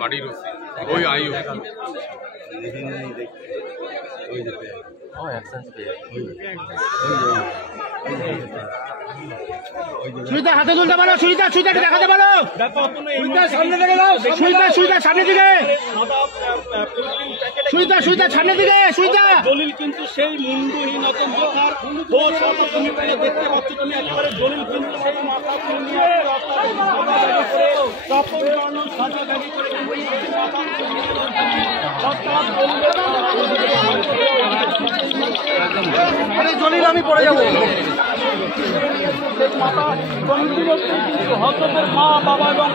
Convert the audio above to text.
বাড়ির ওই আয়ু সুইতা হাতে তুলতে পারো, সুইতা সুইতাকে দেখাতে পারো, সামনে দিকে দাও, সুইতা সামনের দিকে, সুইতা সামনের দিকে, সুইতা। দলিল কিন্তু সেই মুন্ডুহীন অতন্ত্রকার দোষ তুমি দেখতে পাচ্ছ, তুমি একেবারে দলিল কিন্তু সেই মাথা নিয়ে কাপড় জড়ানো সাজা দাবি করে দলিল আমি পড়ে যাবো। মাতা মা বাবা এবং